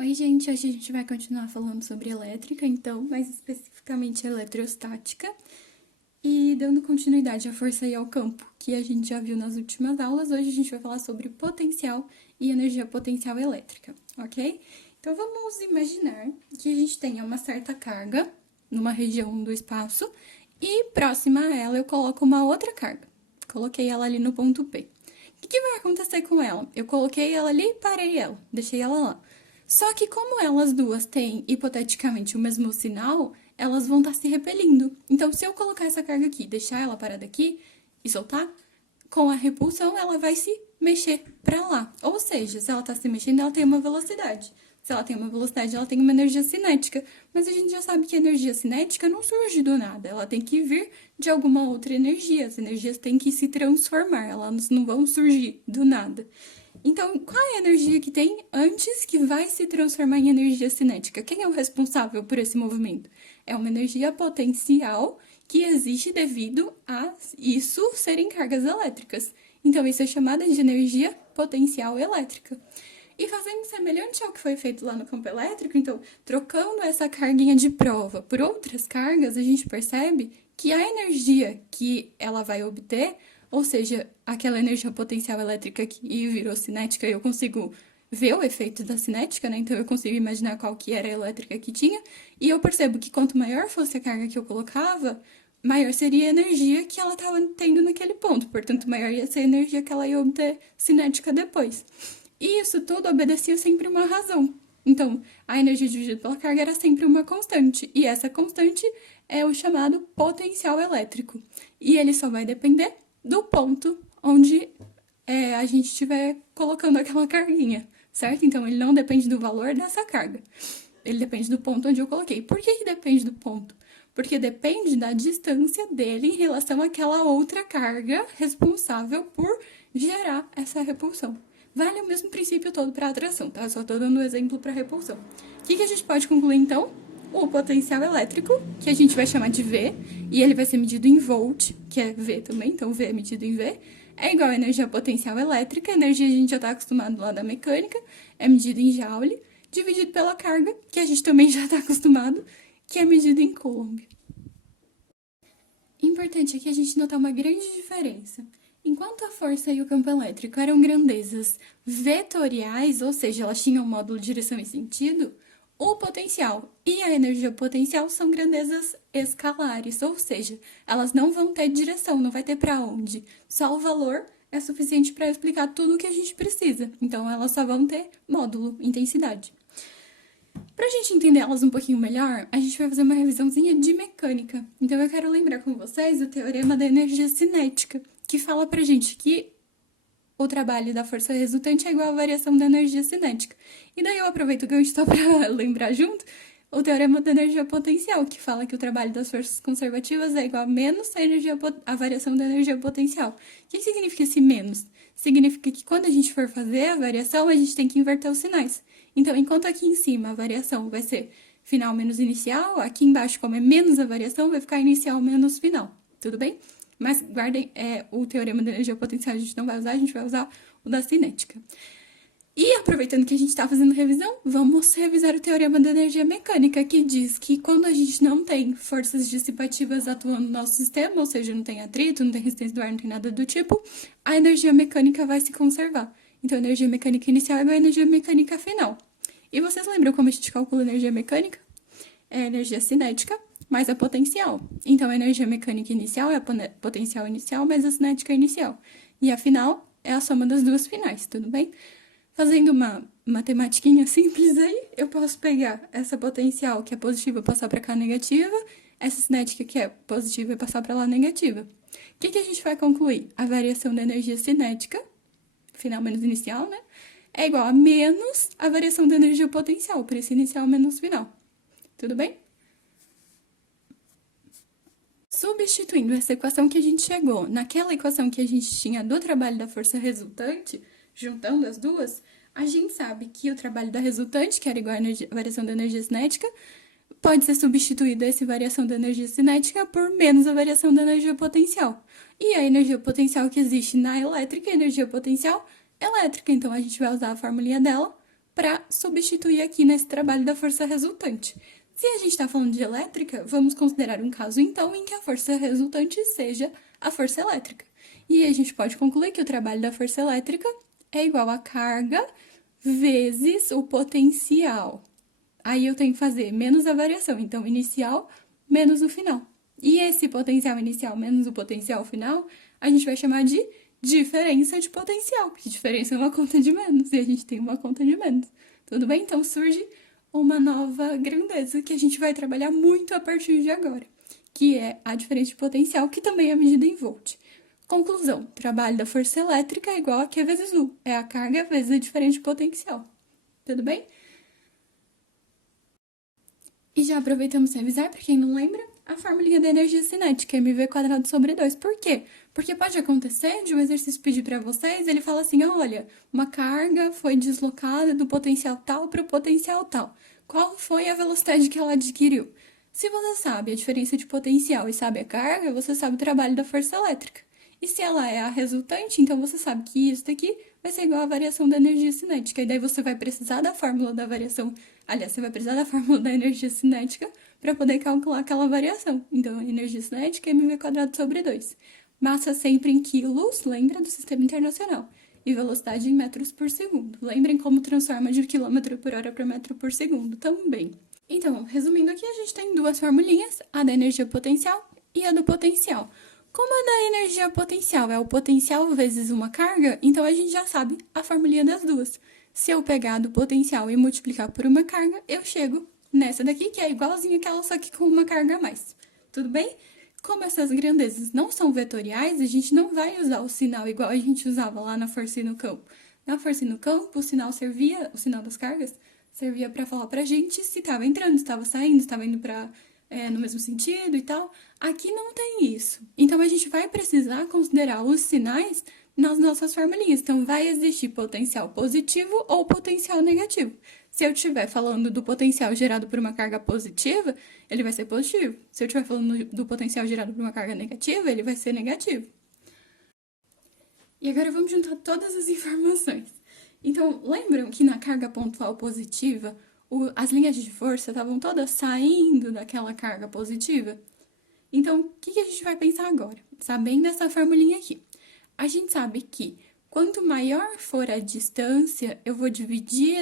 Oi, gente, hoje a gente vai continuar falando sobre elétrica, então, mais especificamente eletrostática, e dando continuidade à força e ao campo, que a gente já viu nas últimas aulas, hoje a gente vai falar sobre potencial e energia potencial elétrica, ok? Então, vamos imaginar que a gente tenha uma certa carga numa região do espaço e próxima a ela eu coloco uma outra carga. Coloquei ela ali no ponto P. O que vai acontecer com ela? Eu coloquei ela ali e parei ela, deixei ela lá. Só que como elas duas têm, hipoteticamente, o mesmo sinal, elas vão estar se repelindo. Então, se eu colocar essa carga aqui, deixar ela parada aqui e soltar, com a repulsão ela vai se mexer para lá. Ou seja, se ela está se mexendo, ela tem uma velocidade. Se ela tem uma velocidade, ela tem uma energia cinética. Mas a gente já sabe que a energia cinética não surge do nada. Ela tem que vir de alguma outra energia. As energias têm que se transformar. Elas não vão surgir do nada. Então, qual é a energia que tem antes que vai se transformar em energia cinética? Quem é o responsável por esse movimento? É uma energia potencial que existe devido a isso serem cargas elétricas. Então, isso é chamada de energia potencial elétrica. E fazendo semelhante ao que foi feito lá no campo elétrico, então, trocando essa carguinha de prova por outras cargas, a gente percebe que a energia que ela vai obter, ou seja, aquela energia potencial elétrica que virou cinética, eu consigo ver o efeito da cinética, né? Então eu consigo imaginar qual que era a elétrica que tinha, e eu percebo que quanto maior fosse a carga que eu colocava, maior seria a energia que ela estava tendo naquele ponto, portanto, maior ia ser a energia que ela ia obter cinética depois. E isso tudo obedecia sempre uma razão. Então, a energia dividida pela carga era sempre uma constante, e essa constante é o chamado potencial elétrico. E ele só vai depender do ponto onde a gente estiver colocando aquela carguinha, certo? Então, ele não depende do valor dessa carga. Ele depende do ponto onde eu coloquei. Por que depende do ponto? Porque depende da distância dele em relação àquela outra carga responsável por gerar essa repulsão. Vale o mesmo princípio todo para a atração, tá? Só estou dando um exemplo para repulsão. O que a gente pode concluir, então? O potencial elétrico, que a gente vai chamar de V, e ele vai ser medido em volt, que é V também, então V é medido em V, é igual a energia potencial elétrica, a energia a gente já está acostumado lá da mecânica, é medida em joule, dividido pela carga, que a gente também já está acostumado, que é medida em coulomb. Importante aqui a gente notar uma grande diferença. Enquanto a força e o campo elétrico eram grandezas vetoriais, ou seja, elas tinham módulo de direção e sentido, o potencial e a energia potencial são grandezas escalares, ou seja, elas não vão ter direção, não vai ter para onde. Só o valor é suficiente para explicar tudo o que a gente precisa. Então, elas só vão ter módulo, intensidade. Para a gente entender elas um pouquinho melhor, a gente vai fazer uma revisãozinha de mecânica. Então, eu quero lembrar com vocês o teorema da energia cinética, que fala pra gente que o trabalho da força resultante é igual à variação da energia cinética. E daí eu aproveito o gancho só para lembrar junto o teorema da energia potencial, que fala que o trabalho das forças conservativas é igual a menos a variação da energia potencial. O que significa esse menos? Significa que quando a gente for fazer a variação, a gente tem que inverter os sinais. Então, enquanto aqui em cima a variação vai ser final menos inicial, aqui embaixo, como é menos a variação, vai ficar inicial menos final. Tudo bem? Mas guardem, o teorema da energia potencial a gente não vai usar, a gente vai usar o da cinética. E aproveitando que a gente está fazendo revisão, vamos revisar o teorema da energia mecânica, que diz que quando a gente não tem forças dissipativas atuando no nosso sistema, ou seja, não tem atrito, não tem resistência do ar, não tem nada do tipo, a energia mecânica vai se conservar. Então, a energia mecânica inicial é igual à energia mecânica final. E vocês lembram como a gente calcula a energia mecânica? É a energia cinética mais a potencial. Então, a energia mecânica inicial é a potencial inicial mais a cinética inicial. E a final é a soma das duas finais, tudo bem? Fazendo uma matematiquinha simples aí, eu posso pegar essa potencial que é positiva e passar para cá negativa, essa cinética que é positiva e passar para lá negativa. O que a gente vai concluir? A variação da energia cinética, final menos inicial, né? É igual a menos a variação da energia potencial, por isso inicial menos final. Tudo bem? Substituindo essa equação que a gente chegou naquela equação que a gente tinha do trabalho da força resultante, juntando as duas, a gente sabe que o trabalho da resultante, que era igual à variação da energia cinética, pode ser substituído essa variação da energia cinética por menos a variação da energia potencial. E a energia potencial que existe na elétrica é a energia potencial elétrica. Então, a gente vai usar a formulinha dela para substituir aqui nesse trabalho da força resultante. Se a gente está falando de elétrica, vamos considerar um caso, então, em que a força resultante seja a força elétrica. E a gente pode concluir que o trabalho da força elétrica é igual a carga vezes o potencial. Aí eu tenho que fazer menos a variação, então inicial menos o final. E esse potencial inicial menos o potencial final, a gente vai chamar de diferença de potencial, porque diferença é uma conta de menos, e a gente tem uma conta de menos. Tudo bem? Então surge uma nova grandeza que a gente vai trabalhar muito a partir de agora, que é a diferença de potencial, que também é medida em volt. Conclusão, trabalho da força elétrica é igual a Q vezes U, é a carga vezes a diferença de potencial. Tudo bem? E já aproveitamos para avisar, para quem não lembra, a formulinha da energia cinética, mv² sobre 2. Por quê? Porque pode acontecer de um exercício pedir para vocês, ele fala assim, olha, uma carga foi deslocada do potencial tal para o potencial tal. Qual foi a velocidade que ela adquiriu? Se você sabe a diferença de potencial e sabe a carga, você sabe o trabalho da força elétrica. E se ela é a resultante, então você sabe que isso daqui vai ser igual à variação da energia cinética. E daí você vai precisar da fórmula da variação. Aliás, você vai precisar da fórmula da energia cinética para poder calcular aquela variação. Então, energia cinética é mv² sobre 2. Massa sempre em quilos, lembra do sistema internacional. E velocidade em metros por segundo. Lembrem como transforma de quilômetro por hora para metro por segundo também. Então, resumindo aqui, a gente tem duas formulinhas, a da energia potencial e a do potencial. Como a da energia potencial é o potencial vezes uma carga, então a gente já sabe a formulinha das duas. Se eu pegar do potencial e multiplicar por uma carga, eu chego nessa daqui, que é igualzinha aquela, só que com uma carga a mais. Tudo bem? Como essas grandezas não são vetoriais, a gente não vai usar o sinal igual a gente usava lá na força e no campo. Na força e no campo, o sinal servia, o sinal das cargas, servia para falar pra gente se estava entrando, se estava saindo, se estava indo para no mesmo sentido e tal. Aqui não tem isso. Então, a gente vai precisar considerar os sinais nas nossas formulinhas. Então, vai existir potencial positivo ou potencial negativo. Se eu estiver falando do potencial gerado por uma carga positiva, ele vai ser positivo. Se eu estiver falando do potencial gerado por uma carga negativa, ele vai ser negativo. E agora vamos juntar todas as informações. Então, lembram que na carga pontual positiva, as linhas de força estavam todas saindo daquela carga positiva? Então, o que a gente vai pensar agora? Sabendo essa formulinha aqui. A gente sabe que quanto maior for a distância, eu vou dividir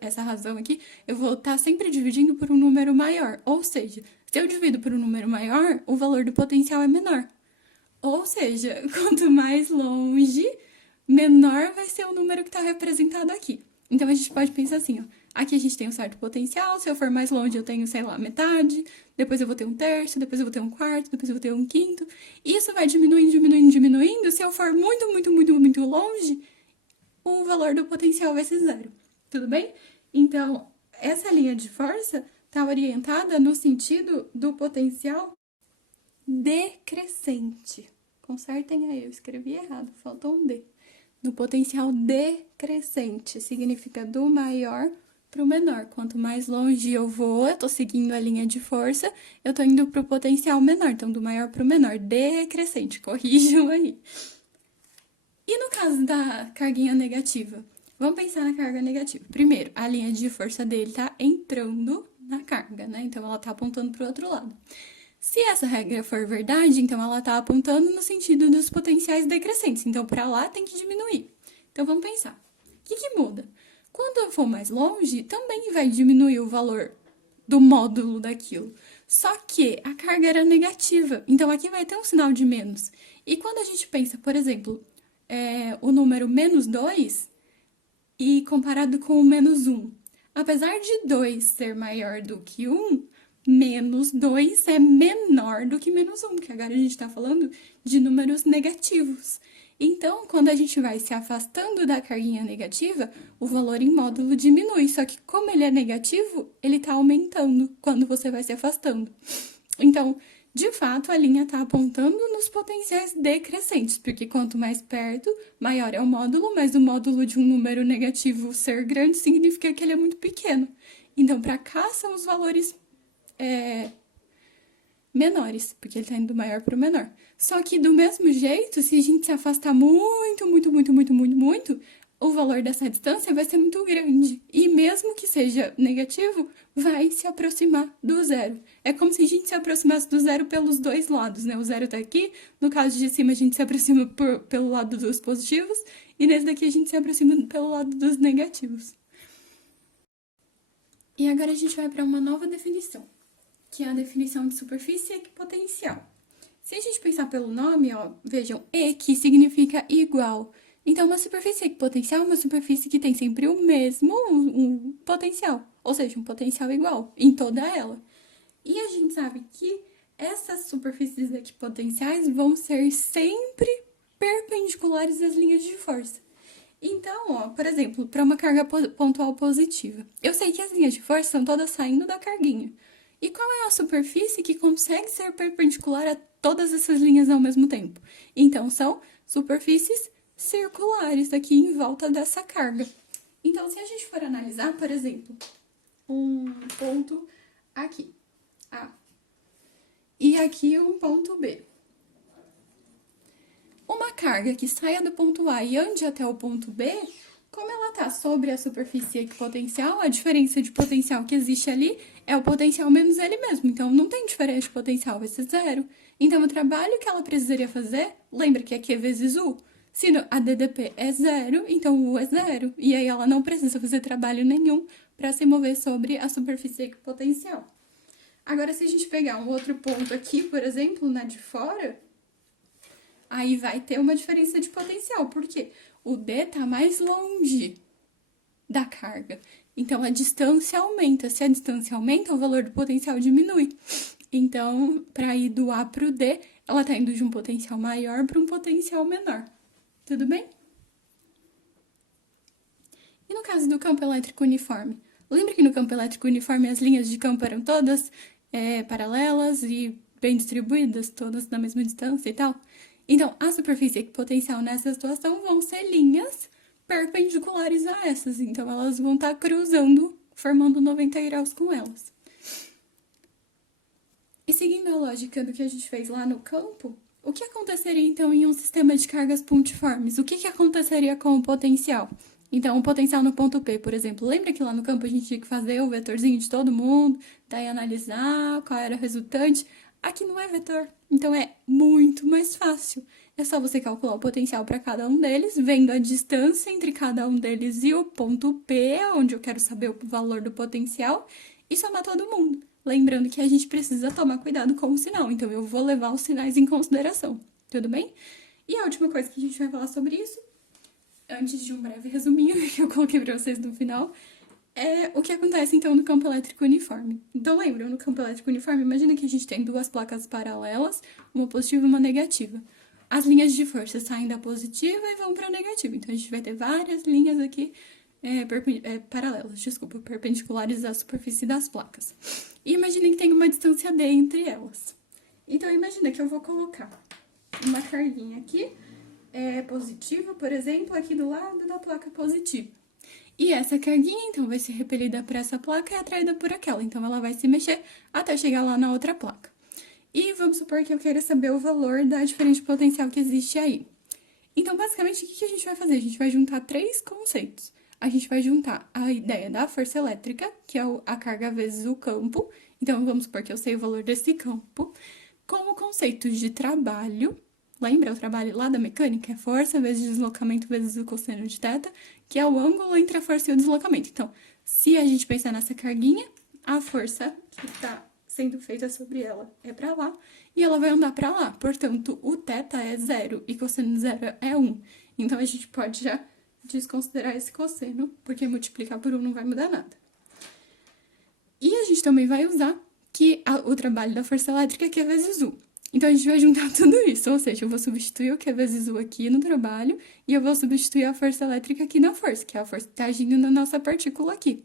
essa razão aqui, eu vou estar sempre dividindo por um número maior. Ou seja, se eu divido por um número maior, o valor do potencial é menor. Ou seja, quanto mais longe, menor vai ser o número que está representado aqui. Então, a gente pode pensar assim, ó. Aqui a gente tem um certo potencial, se eu for mais longe eu tenho, sei lá, metade, depois eu vou ter um terço, depois eu vou ter um quarto, depois eu vou ter um quinto. E isso vai diminuindo, diminuindo, diminuindo. Se eu for muito, muito, muito, muito longe, o valor do potencial vai ser zero. Tudo bem? Então, essa linha de força está orientada no sentido do potencial decrescente. Consertem aí, eu escrevi errado, faltou um D. Do potencial decrescente, significa do maior para o menor. Quanto mais longe eu vou, eu tô seguindo a linha de força, eu tô indo pro potencial menor. Então, do maior para o menor, decrescente, corrijam aí. E no caso da carguinha negativa? Vamos pensar na carga negativa. Primeiro, a linha de força dele tá entrando na carga, né? Então, ela tá apontando pro outro lado. Se essa regra for verdade, então ela tá apontando no sentido dos potenciais decrescentes. Então, para lá tem que diminuir. Então, vamos pensar. O que muda? Quando eu for mais longe, também vai diminuir o valor do módulo daquilo. Só que a carga era negativa, então aqui vai ter um sinal de menos. E quando a gente pensa, por exemplo, o número menos 2 e comparado com o menos 1, apesar de 2 ser maior do que 1, menos 2 é menor do que menos 1, que agora a gente está falando de números negativos. Então, quando a gente vai se afastando da carguinha negativa, o valor em módulo diminui. Só que como ele é negativo, ele está aumentando quando você vai se afastando. Então, de fato, a linha está apontando nos potenciais decrescentes, porque quanto mais perto, maior é o módulo, mas o módulo de um número negativo ser grande significa que ele é muito pequeno. Então, para cá são os valores menores, porque ele está indo do maior para o menor. Só que do mesmo jeito, se a gente se afastar muito, muito, muito, muito, muito, muito, o valor dessa distância vai ser muito grande. E mesmo que seja negativo, vai se aproximar do zero. É como se a gente se aproximasse do zero pelos dois lados, né? O zero tá aqui, no caso de cima a gente se aproxima pelo lado dos positivos, e nesse daqui a gente se aproxima pelo lado dos negativos. E agora a gente vai para uma nova definição, que é a definição de superfície equipotencial. Se a gente pensar pelo nome, ó, vejam, equi significa igual. Então, uma superfície equipotencial é uma superfície que tem sempre o mesmo potencial, ou seja, um potencial igual em toda ela. E a gente sabe que essas superfícies equipotenciais vão ser sempre perpendiculares às linhas de força. Então, ó, por exemplo, para uma carga pontual positiva, eu sei que as linhas de força são todas saindo da carguinha. E qual é a superfície que consegue ser perpendicular a todas essas linhas ao mesmo tempo? Então, são superfícies circulares aqui em volta dessa carga. Então, se a gente for analisar, por exemplo, um ponto aqui, A, e aqui um ponto B. Uma carga que saia do ponto A e ande até o ponto B, como ela está sobre a superfície equipotencial, a diferença de potencial que existe ali é o potencial menos ele mesmo. Então, não tem diferença de potencial, vai ser zero. Então, o trabalho que ela precisaria fazer, lembra que é Q vezes U? Se a DDP é zero, então U é zero. E aí ela não precisa fazer trabalho nenhum para se mover sobre a superfície equipotencial. Agora, se a gente pegar um outro ponto aqui, por exemplo, na de fora, aí vai ter uma diferença de potencial, porque o D está mais longe da carga. Então, a distância aumenta. Se a distância aumenta, o valor do potencial diminui. Então, para ir do A para o D, ela está indo de um potencial maior para um potencial menor. Tudo bem? E no caso do campo elétrico uniforme? Lembra que no campo elétrico uniforme as linhas de campo eram todas paralelas e bem distribuídas, todas na mesma distância e tal? Então, a superfície equipotencial nessa situação vão ser linhas perpendiculares a essas. Então, elas vão estar cruzando, formando 90 graus com elas. E seguindo a lógica do que a gente fez lá no campo, o que aconteceria então em um sistema de cargas pontiformes? O que aconteceria com o potencial? Então, o potencial no ponto P, por exemplo, lembra que lá no campo a gente tinha que fazer o vetorzinho de todo mundo, daí analisar qual era o resultante? Aqui não é vetor, então é muito mais fácil. É só você calcular o potencial para cada um deles, vendo a distância entre cada um deles e o ponto P, onde eu quero saber o valor do potencial, e somar todo mundo. Lembrando que a gente precisa tomar cuidado com o sinal, então eu vou levar os sinais em consideração, tudo bem? E a última coisa que a gente vai falar sobre isso, antes de um breve resuminho que eu coloquei para vocês no final, é o que acontece então no campo elétrico uniforme. Então lembram, no campo elétrico uniforme, imagina que a gente tem duas placas paralelas, uma positiva e uma negativa. As linhas de força saem da positiva e vão para a negativa, então a gente vai ter várias linhas aqui paralelas, perpendiculares à superfície das placas. E imaginem que tem uma distância D entre elas. Então imagina que eu vou colocar uma carguinha aqui, positiva, por exemplo, aqui do lado da placa positiva. E essa carguinha, então, vai ser repelida para essa placa e atraída por aquela. Então, ela vai se mexer até chegar lá na outra placa. E vamos supor que eu queira saber o valor da diferença de potencial que existe aí. Então, basicamente, o que a gente vai fazer? A gente vai juntar três conceitos. A gente vai juntar a ideia da força elétrica, que é a carga vezes o campo. Então, vamos supor que eu sei o valor desse campo. Com o conceito de trabalho. Lembra o trabalho lá da mecânica? É força vezes deslocamento vezes o cosseno de θ, que é o ângulo entre a força e o deslocamento. Então, se a gente pensar nessa carguinha, a força que está sendo feita sobre ela é para lá, e ela vai andar para lá. Portanto, o θ é 0 e cosseno de 0 é 1. Então, a gente pode já desconsiderar esse cosseno, porque multiplicar por 1 não vai mudar nada. E a gente também vai usar o trabalho da força elétrica, que é vezes U. Então, a gente vai juntar tudo isso, ou seja, eu vou substituir o Q vezes U aqui no trabalho e eu vou substituir a força elétrica aqui na força, que é a força que está agindo na nossa partícula aqui.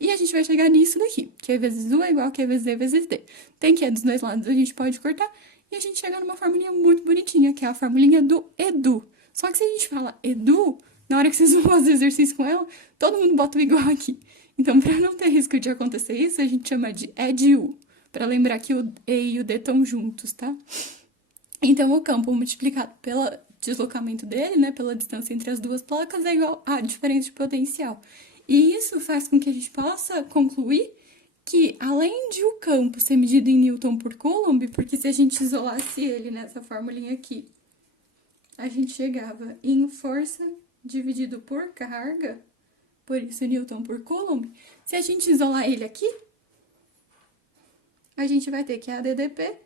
E a gente vai chegar nisso daqui, Q vezes U é igual a Q vezes E vezes D. Tem Q dos dois lados, a gente pode cortar e a gente chega numa formulinha muito bonitinha, que é a formulinha do EDU. Só que se a gente fala EDU, na hora que vocês vão fazer exercício com ela, todo mundo bota o igual aqui. Então, para não ter risco de acontecer isso, a gente chama de EDU. Para lembrar que o E e o D estão juntos, tá? Então, o campo multiplicado pela deslocamento dele, né, pela distância entre as duas placas, é igual à diferença de potencial. E isso faz com que a gente possa concluir que, além de o campo ser medido em Newton por Coulomb, porque se a gente isolasse ele nessa formulinha aqui, a gente chegava em força dividido por carga, por isso Newton por Coulomb. Se a gente isolar ele aqui, a gente vai ter que a DDP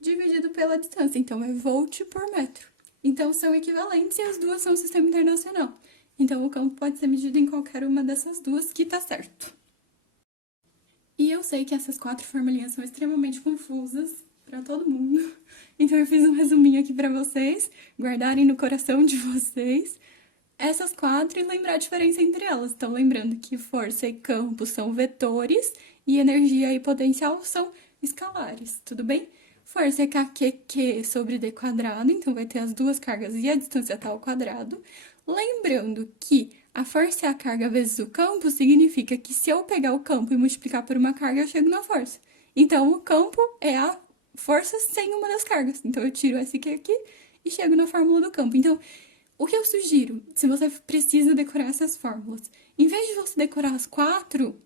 dividido pela distância, então é volt por metro. Então, são equivalentes e as duas são sistema internacional. Então, o campo pode ser medido em qualquer uma dessas duas, que tá certo. E eu sei que essas 4 formulinhas são extremamente confusas para todo mundo. Então, eu fiz um resuminho aqui para vocês, guardarem no coração de vocês essas 4 e lembrar a diferença entre elas. Então, lembrando que força e campo são vetores e energia e potencial são escalares, tudo bem? Força é KQQ sobre D quadrado, então vai ter as duas cargas e a distância tá ao quadrado. Lembrando que a força é a carga vezes o campo, significa que se eu pegar o campo e multiplicar por uma carga, eu chego na força. Então, o campo é a força sem uma das cargas. Então, eu tiro esse aqui e chego na fórmula do campo. Então, o que eu sugiro, se você precisa decorar essas fórmulas, em vez de você decorar as 4,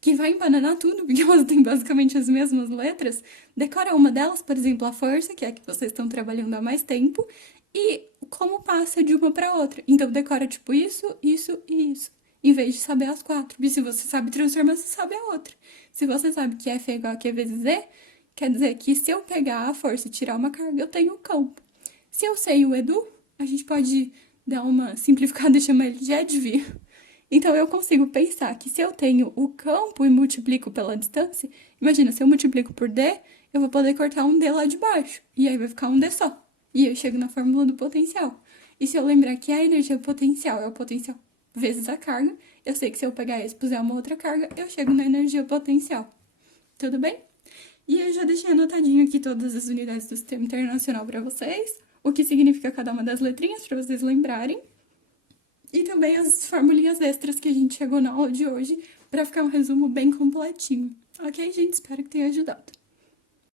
que vai embananar tudo, porque elas têm basicamente as mesmas letras, decora uma delas, por exemplo, a força, que é a que vocês estão trabalhando há mais tempo, e como passa de uma para outra. Então, decora tipo isso, isso e isso, em vez de saber as 4. E se você sabe transformar, você sabe a outra. Se você sabe que F é igual a Q vezes Z, quer dizer que se eu pegar a força e tirar uma carga, eu tenho o campo. Se eu sei o Edu, a gente pode dar uma simplificada e chamar ele de Edvi. Então, eu consigo pensar que se eu tenho o campo e multiplico pela distância, imagina, se eu multiplico por D, eu vou poder cortar um D lá de baixo, e aí vai ficar um D só. E eu chego na fórmula do potencial. E se eu lembrar que a energia potencial é o potencial vezes a carga, eu sei que se eu pegar esse e puser uma outra carga, eu chego na energia potencial. Tudo bem? E eu já deixei anotadinho aqui todas as unidades do Sistema Internacional para vocês, o que significa cada uma das letrinhas, para vocês lembrarem. E também as formulinhas extras que a gente chegou na aula de hoje, para ficar um resumo bem completinho. Ok, gente? Espero que tenha ajudado.